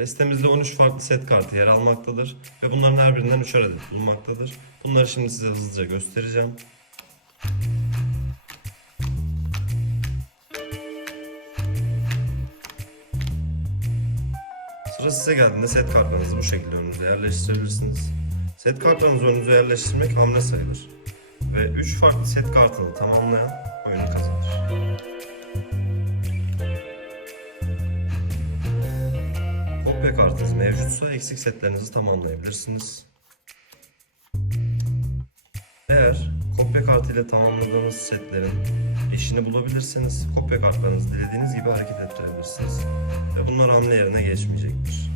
Destemizde 13 farklı set kartı yer almaktadır ve bunların her birinden 3'er adet bulunmaktadır. Bunları şimdi size hızlıca göstereceğim. Sıra size geldiğinde set kartlarınızı bu şekilde önünüze yerleştirebilirsiniz. Set kartlarınızı önünüze yerleştirmek hamle sayılır. Ve 3 farklı set kartını tamamlayan oyunu kazanır. Kopya kartınız mevcutsa eksik setlerinizi tamamlayabilirsiniz. Eğer kopya kartı ile tamamladığınız setlerin eşini bulabilirseniz kopya kartlarınızı dilediğiniz gibi hareket ettirebilirsiniz ve bunlar hamle yerine geçmeyecektir.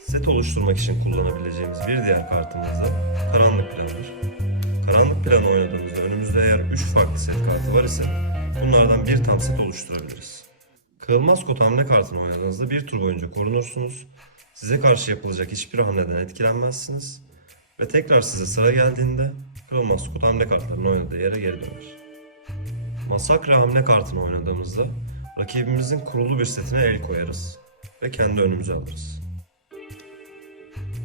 Set oluşturmak için kullanabileceğimiz bir diğer kartımız da karanlık plandır. Karanlık plan oynadığımızda önümüzde eğer 3 farklı set kartı var ise bunlardan bir tam set oluşturabiliriz. Kırılmaz kod hamle kartını oynadığınızda bir tur boyunca korunursunuz. Size karşı yapılacak hiçbir hamleden etkilenmezsiniz. Ve tekrar size sıra geldiğinde kırılmaz kod hamle kartlarını oynadığı yere geri döner. Masakre hamle kartını oynadığımızda rakibimizin kurulu bir setine el koyarız ve kendi önümüze alırız.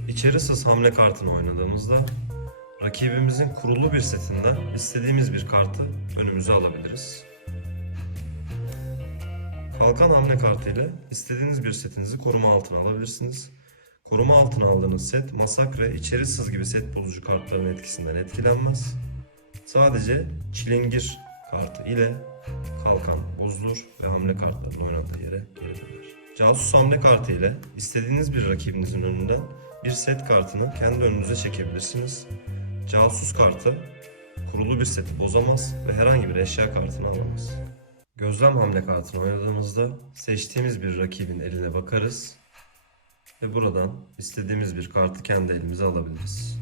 İçeri sız hamle kartını oynadığımızda rakibimizin kurulu bir setinden istediğimiz bir kartı önümüze alabiliriz. Kalkan hamle kartı ile istediğiniz bir setinizi koruma altına alabilirsiniz. Koruma altına aldığınız set masakre, içeri sız gibi set bozucu kartların etkisinden etkilenmez. Sadece çilingir kartı ile kalkan bozulur ve hamle kartlarının oynandığı yere geri döner. Casus hamle kartı ile istediğiniz bir rakibinizin önünden bir set kartını kendi önünüze çekebilirsiniz. Casus kartı kurulu bir seti bozamaz ve herhangi bir eşya kartını alamaz. Gözlem hamle kartını oynadığımızda seçtiğimiz bir rakibin eline bakarız ve buradan istediğimiz bir kartı kendi elimize alabiliriz.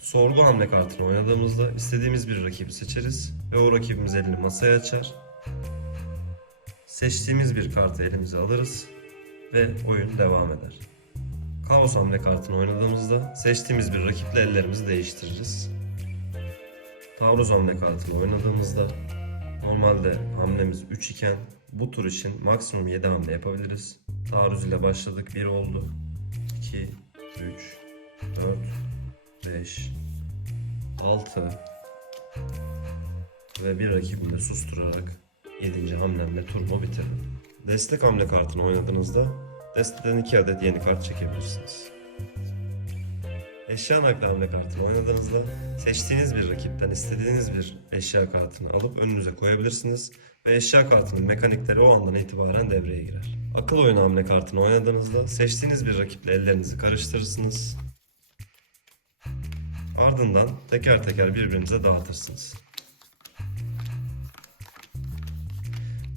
Sorgu hamle kartını oynadığımızda istediğimiz bir rakibi seçeriz ve o rakibimiz elini masaya açar. Seçtiğimiz bir kartı elimize alırız ve oyun devam eder. Kaos hamle kartını oynadığımızda seçtiğimiz bir rakiple ellerimizi değiştiririz. Taarruz hamle kartını oynadığımızda normalde hamlemiz 3 iken bu tur için maksimum 7 hamle yapabiliriz. Taarruz ile başladık 1 oldu. 2, 3, 4, 5, 6 ve bir rakibini susturarak 7. hamlemle turumu bitirdim. Destek hamle kartını oynadığınızda desteden 2 adet yeni kart çekebilirsiniz. Eşya nakli hamle kartını oynadığınızda seçtiğiniz bir rakipten istediğiniz bir eşya kartını alıp önünüze koyabilirsiniz ve eşya kartının mekanikleri o andan itibaren devreye girer. Akıl oyunu hamle kartını oynadığınızda seçtiğiniz bir rakiple ellerinizi karıştırırsınız. Ardından teker teker birbirinize dağıtırsınız.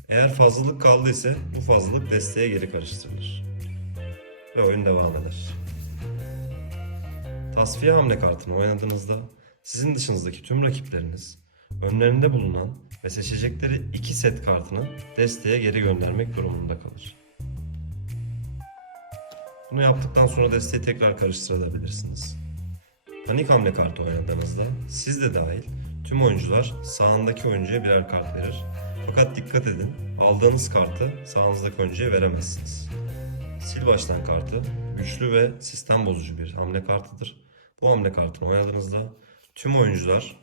Eğer fazlalık kaldıysa bu fazlalık desteğe geri karıştırılır. Ve oyun devam eder. Tasfiye hamle kartını oynadığınızda sizin dışınızdaki tüm rakipleriniz önlerinde bulunan ve seçecekleri iki set kartını desteğe geri göndermek durumunda kalır. Bunu yaptıktan sonra desteği tekrar karıştırabilirsiniz. Panik hamle kartı oynadığınızda siz de dahil tüm oyuncular sağındaki oyuncuya birer kart verir. Fakat dikkat edin aldığınız kartı sağınızdaki oyuncuya veremezsiniz. Sil baştan kartı güçlü ve sistem bozucu bir hamle kartıdır. Bu hamle kartını oynadığınızda tüm oyuncular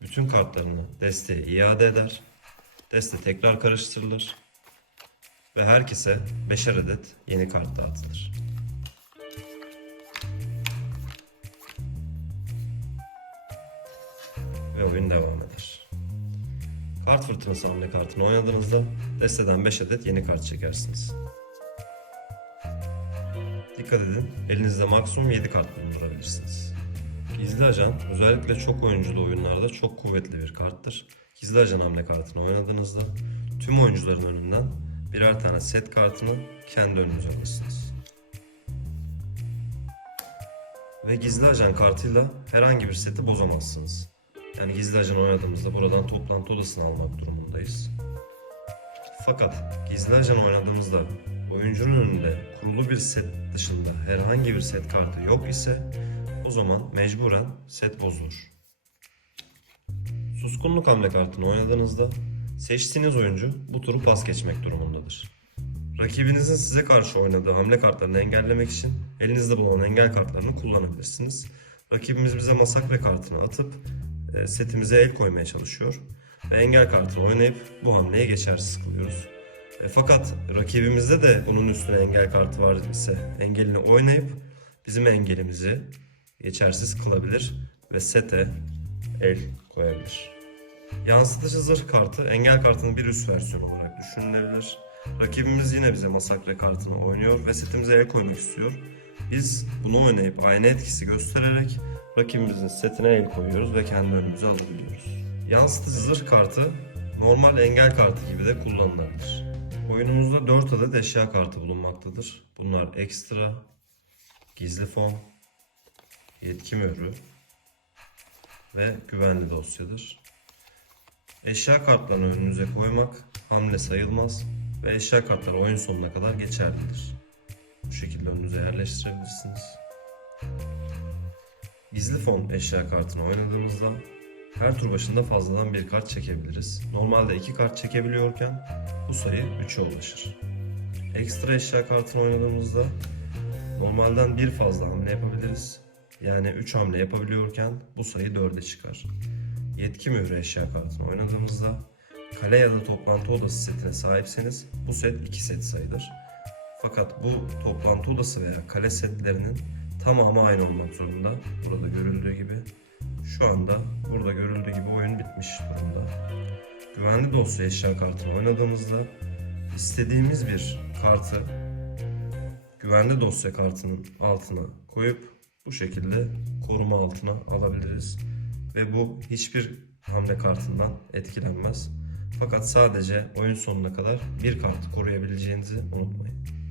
bütün kartlarını desteğe iade eder. Deste tekrar karıştırılır. Ve herkese 5'er adet yeni kart dağıtılır. Ve oyun devam eder. Kart fırtınası hamle kartını oynadığınızda desteden 5 adet yeni kart çekersiniz. Dikkat edin, elinizde maksimum 7 kart bulundurabilirsiniz. Gizli ajan özellikle çok oyunculu oyunlarda çok kuvvetli bir karttır. Gizli ajan hamle kartını oynadığınızda tüm oyuncuların önünden birer tane set kartını kendi önünüze alırsınız. Ve gizli ajan kartıyla herhangi bir seti bozamazsınız. Yani gizli ajan oynadığımızda buradan toplantı odasını almak durumundayız. Fakat gizli ajan oynadığımızda oyuncunun önünde kurulu bir set dışında herhangi bir set kartı yok ise o zaman mecburen set bozulur. Suskunluk hamle kartını oynadığınızda Seçtiğiniz oyuncu bu turu pas geçmek durumundadır. Rakibinizin size karşı oynadığı hamle kartlarını engellemek için elinizde bulunan engel kartlarını kullanabilirsiniz. Rakibimiz bize masakre kartını atıp e, setimize el koymaya çalışıyor. Ve engel kartını oynayıp bu hamleyi geçersiz kılıyoruz. E, fakat rakibimizde de bunun üstüne engel kartı var ise engelini oynayıp bizim engelimizi geçersiz kılabilir ve sete el koyabilir. Yansıtıcı zırh kartı engel kartının bir üst versiyonu olarak düşünülebilir. Rakibimiz yine bize masakre kartını oynuyor ve setimize el koymak istiyor. Biz bunu oynayıp aynı etkisi göstererek rakibimizin setine el koyuyoruz ve kendi önümüze alabiliyoruz. Yansıtıcı zırh kartı normal engel kartı gibi de kullanılabilir. Oyunumuzda 4 adet eşya kartı bulunmaktadır. Bunlar ekstra, gizli fon, yetki mührü ve güvenli dosyadır. Eşya kartlarını önünüze koymak hamle sayılmaz ve eşya kartları oyun sonuna kadar geçerlidir. Bu şekilde önünüze yerleştirebilirsiniz. Gizli fon eşya kartını oynadığımızda her tur başında fazladan bir kart çekebiliriz. Normalde iki kart çekebiliyorken bu sayı 3'e ulaşır. Ekstra eşya kartını oynadığımızda normalden bir fazla hamle yapabiliriz. Yani 3 hamle yapabiliyorken bu sayı 4'e çıkar. Yetki mührü eşya kartını oynadığımızda kale ya da toplantı odası setine sahipseniz bu set 2 set sayılır. Fakat bu toplantı odası veya kale setlerinin tamamı aynı olmak zorunda. Burada görüldüğü gibi. Şu anda burada görüldüğü gibi oyun bitmiş durumda. Güvenli dosya eşya kartını oynadığımızda istediğimiz bir kartı güvenli dosya kartının altına koyup bu şekilde koruma altına alabiliriz. Ve bu hiçbir hamle kartından etkilenmez. Fakat sadece oyun sonuna kadar bir kartı koruyabileceğinizi unutmayın.